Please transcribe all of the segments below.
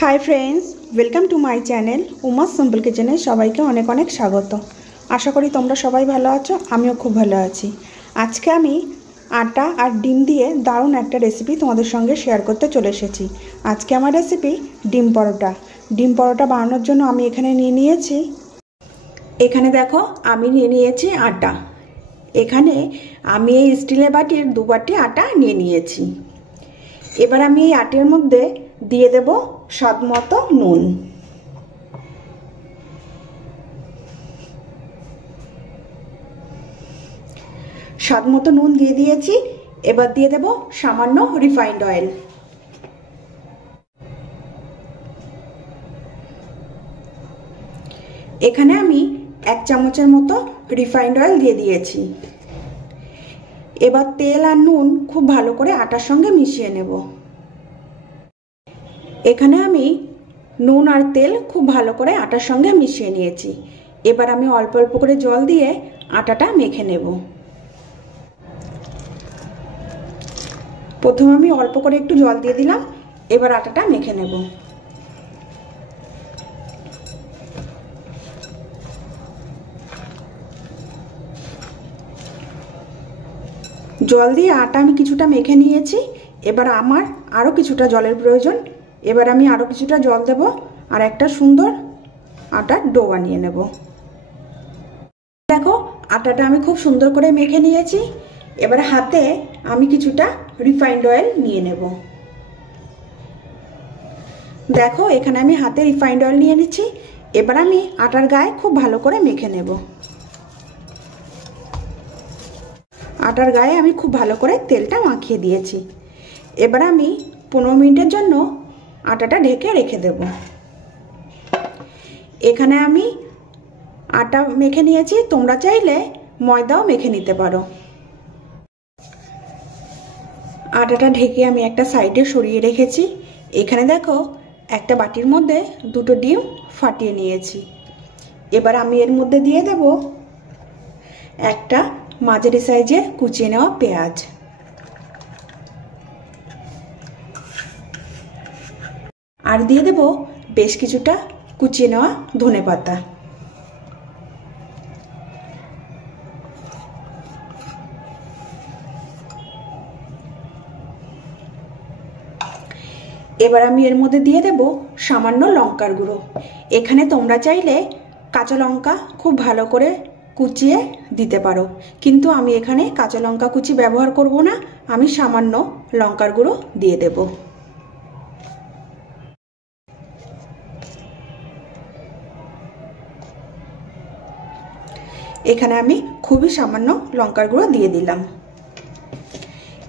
High friends welcome to my channel Uma simple किचेने सबाइके अनेक अनेक स्वागत। आशा करी तोमरा सबाई भालो आछो, आमिओ खूब भालो आछि। आज के आमी आटा और डिम दिए दारुण एक रेसिपि तोमादेर संगे शेयर करते चले एसेछि। आज के आमार recipe dim parotta. Dim parotta बानानोर जोन्नो आमी एखाने निये नियेछि, एखाने देखो आमी निये नियेछि आटा। एखाने आमी एई स्टीलेर बाटिर दु बाटी आटा निये नियेछि। एबार आमी एई आटेर मध्य दिए देब स्वाद मतो नुन। स्वाद मतो नुन दिए दिएछि। एबार दिए देब सामान्य रिफाइंड अয়েল। एखाने आमी 1 चामचेर मतो रिफाइंड अয়েল दिए दिएछि। एबार तेल और नुन खूब भालो करे आटार संगे मिशिए नेब। एखाने आमी नुन और तेल खूब भालो करे आटार संगे मिशिए निएछि। एबार आमी अल्प अल्प करे जल दिए आटाटा मेखे नेब। प्रथमे आमी अल्प करे एकटु जल दिए दिलाम। एबार आटाटा मेखे नेब। जल दिए आटा आमी किछुटा मेखे निएछि। एबार आमार आरो किछुटा जलेर प्रयोजन। एबार आमी आरो किछुटा जल देब और एक सुंदर आटार डो बानिये नेब। देखो आटाटा आमी खूब सुंदर करे मेखे निएछि। एबार हाथे आमी किछुटा रिफाइंड अয়েল निये नेब। देखो एखाने आमी हाथे रिफाइंड अয়েল निये निচ্ছি। एबार आमी आटार गाये खूब भालो करे मेखे नेब। आटार गाये आमी खूब भालो करे तेलटा माखिए दिएछि। एबार आमी 15 मिनिटेर जन्य आटाटा ढेके रेखे देब। एखाने आमी आटा मेखे निएछि, तोमरा चाइले मयदाओ मेखे निते पारो। आटाटा ढेके आमी एकटा साइडे सरिये रेखेछि। एखाने देखो एकटा बाटिर मध्य दुटो डिम फाटिये निएछि। एबार आमी एर मध्य दिये देब एकटा माझारि साइजेर कुचिये नेওয়া पेঁয়াজ और दिए देब बेश किछुटा कुचिए नेওয়া धने पाता। एबार आमी एर मध्य दिए देब सामान्य लंकार गुड़ो। एखाने तोमरा चाइले काँचा लंका खूब भालो करे कुचिए दिते पारो, किन्तु आमी एखाने काँचा लंका कुचि व्यवहार करब ना, आमी सामान्य लंकार गुड़ो दिए देब। एखाने आमी खूबई सामान्य लंकार गुड़ो दिए दिलाम।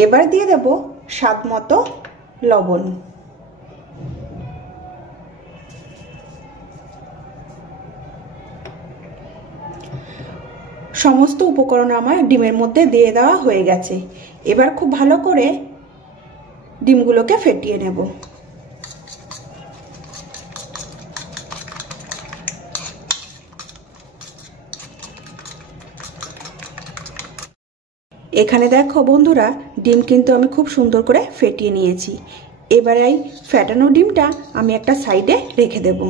एबार दिए देब स्वाद मतो लवण। समस्त उपकरण आमार डिमेर मध्य दिए देওয়া হয়ে গেছে। এবার খুব ভালো করে ডিমগুলোকে ফেটিয়ে নেব। এখানে দেখো বন্ধুরা ডিম কিন্তু আমি খুব সুন্দর করে ফেটিয়ে নিয়েছি। এবার এই ফেটানো ডিমটা আমি একটা সাইডে রেখে দেব।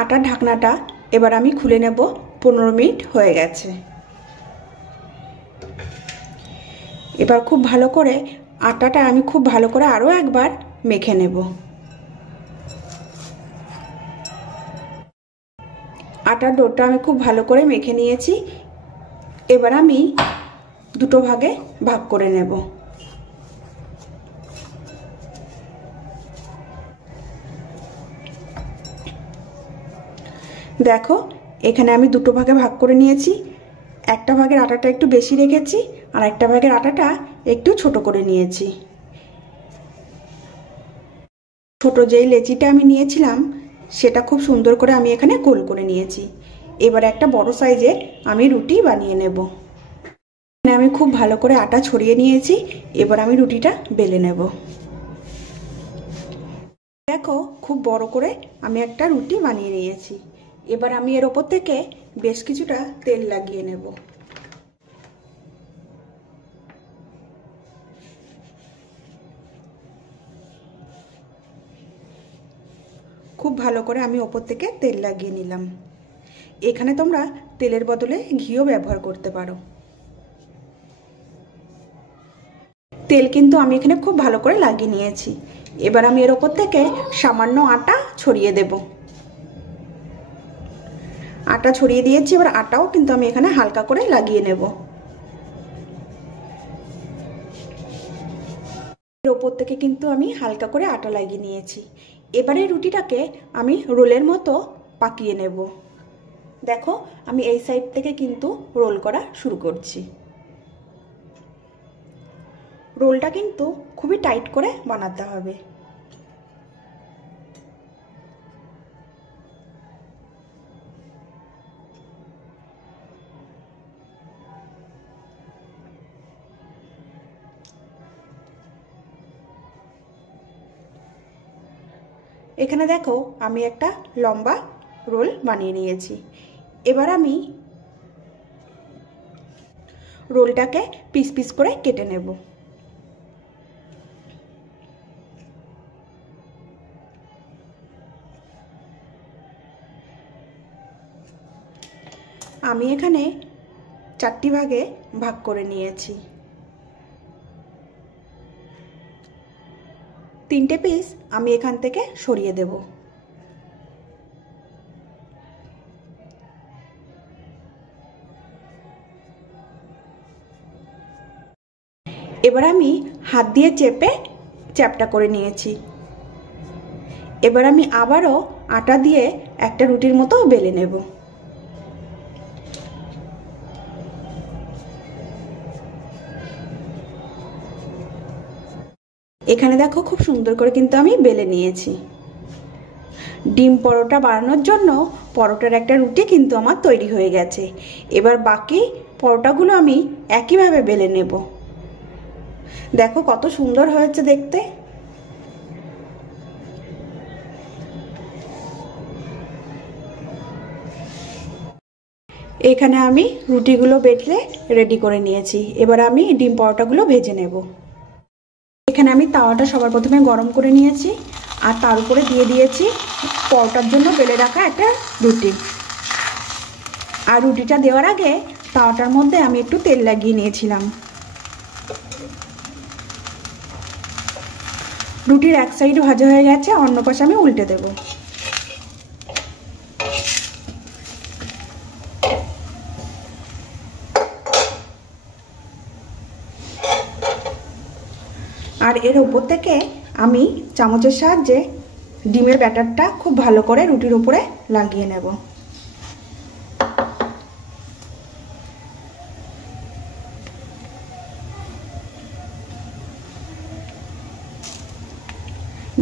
আটার ঢাকনাটা এবার আমি খুলে নেব। 15 মিনিট হয়ে গেছে। এবার খুব ভালো করে আটাটা আমি খুব ভালো করে আরো একবার মেখে নেব। আটার ডোটা আমি খুব ভালো করে মেখে নিয়েছি। এবার আমি দুটো ভাগে ভাগ করে নেব। দেখো এখানে আমি দুটো ভাগে ভাগ করে নিয়েছি। একটা ভাগের আটাটা একটু বেশি রেখেছি আর একটা ভাগের আটাটা একটু ছোট করে নিয়েছি। ছোট যেই লেচিটা আমি নিয়েছিলাম সেটা খুব সুন্দর করে আমি এখানে গোল করে নিয়েছি। এবার একটা বড় সাইজের আমি রুটি বানিয়ে নেব। আমি খুব ভালো করে আটা ছড়িয়ে নিয়েছি। এবার আমি রুটিটা বেলে নেব। দেখো খুব বড় করে আমি একটা রুটি বানিয়ে নিয়েছি। এবার আমি এর উপর থেকে বেশ কিছুটা তেল লাগিয়ে নেব। খুব ভালো করে আমি ওপর থেকে তেল লাগিয়ে নিলাম। এখানে তোমরা তেলের বদলে ঘিও ব্যবহার করতে পারো। তেল কিন্তু আমি এখানে খুব ভালো করে লাগিয়ে নিয়েছি। এবার আমি এর ওপর থেকে সামান্য আটা ছড়িয়ে দেব। আটা ছড়িয়ে দিয়েছি, এবার আটাও কিন্তু আমি এখানে হালকা করে লাগিয়ে নেব। এর ওপর থেকে কিন্তু আমি হালকা করে আটা লাগিয়ে নিয়েছি। এবারে রুটিটাকে আমি রোলের মতো পাকিয়ে নেব। দেখো আমি এই সাইড থেকে কিন্তু রোল করা শুরু করছি। রোলটা কিন্তু খুবই টাইট করে বানাতে হবে। এখানে দেখো আমি একটা লম্বা রোল বানিয়ে নিয়েছি। এবার আমি রোলটাকে পিস পিস করে কেটে নেব। আমি এখানে 4টি ভাগে ভাগ করে নিয়েছি। 3টে পিস আমি এখান থেকে সরিয়ে দেব। এবার আমি হাত দিয়ে চেপে চ্যাপটা করে নিয়েছি। এবার আমি আবারও আটা দিয়ে একটা রুটির মতো বেলে নেব। এখানে দেখো খুব সুন্দর করে কিন্তু আমি বেলে নিয়েছি। ডিম পরোটা বানানোর জন্য পরোটার একটা রুটি কিন্তু আমার তৈরি হয়ে গেছে। এবার বাকি পরোটাগুলো আমি একইভাবে বেলে নেব। দেখো কত সুন্দর হয়েছে দেখতে। এখানে আমি রুটিগুলো বেটে রেডি করে নিয়েছি। এবার আমি ডিম পরোটাগুলো ভেজে নেব। এখানে আমি তাওয়াটা সবার প্রথমে গরম করে নিয়েছি আর তার উপরে দিয়ে দিয়েছি পরোটার জন্য বেলে রাখা একটা রুটি। আর রুটিটা দেওয়ার আগে তাওয়াটার মধ্যে আমি একটু তেল লাগিয়ে নিয়েছিলাম। রুটির এক সাইড ভাজা হয়ে গেছে, অন্য পাশে আমি উল্টে দেব। আর এর উপর থেকে আমি চামচের সাহায্যে ডিমের ব্যাটারটা খুব ভালো করে রুটির উপরে লাগিয়ে নেব।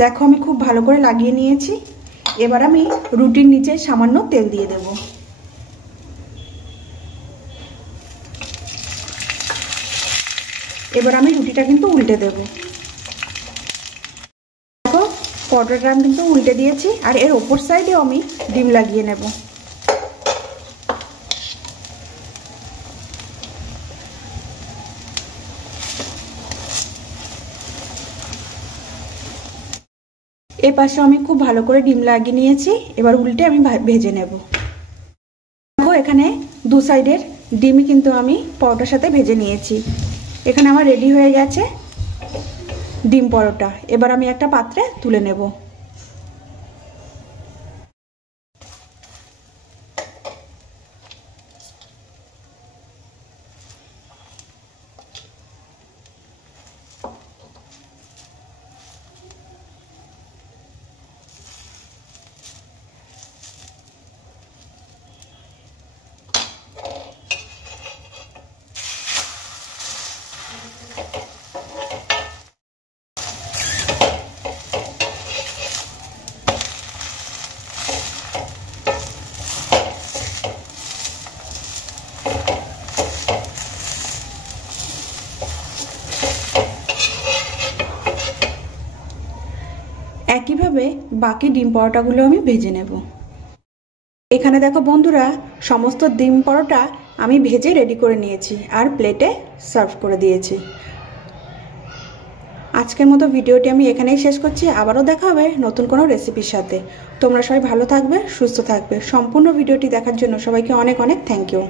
দেখো আমি খুব ভালো করে লাগিয়ে নিয়েছি। এবার আমি রুটির নিচে সামান্য তেল দিয়ে দেব। এবার আমি রুটিটা কিন্তু উল্টে দেব। দেখো পরোটাটা আমি কিন্তু উল্টে দিয়েছি আর এর ওপর সাইডেও আমি ডিম লাগিয়ে নেব। এই পাশে আমি খুব ভালো করে ডিম লাগিয়ে নিয়েছি। এবার উল্টে আমি ভেজে নেব। দেখো এখানে দু সাইডের ডিমই কিন্তু আমি পরোটার সাথে ভেজে নিয়েছি। এখানে আমার রেডি হয়ে গেছে ডিম পরোটা। এবার আমি একটা পাত্রে তুলে নেব। একইভাবে বাকি ডিম পরোটাগুলো আমি ভেজে নেব। এখানে দেখো বন্ধুরা সমস্ত ডিম পরোটা আমি ভেজে রেডি করে নিয়েছি আর প্লেটে সার্ভ করে দিয়েছি। আজকের মতো ভিডিওটি আমি এখানেই শেষ করছি। আবারও দেখা হবে নতুন কোনো রেসিপির সাথে। তোমরা সবাই ভালো থাকবে, সুস্থ থাকবে। সম্পূর্ণ ভিডিওটি দেখার জন্য সবাইকে অনেক অনেক থ্যাংক ইউ।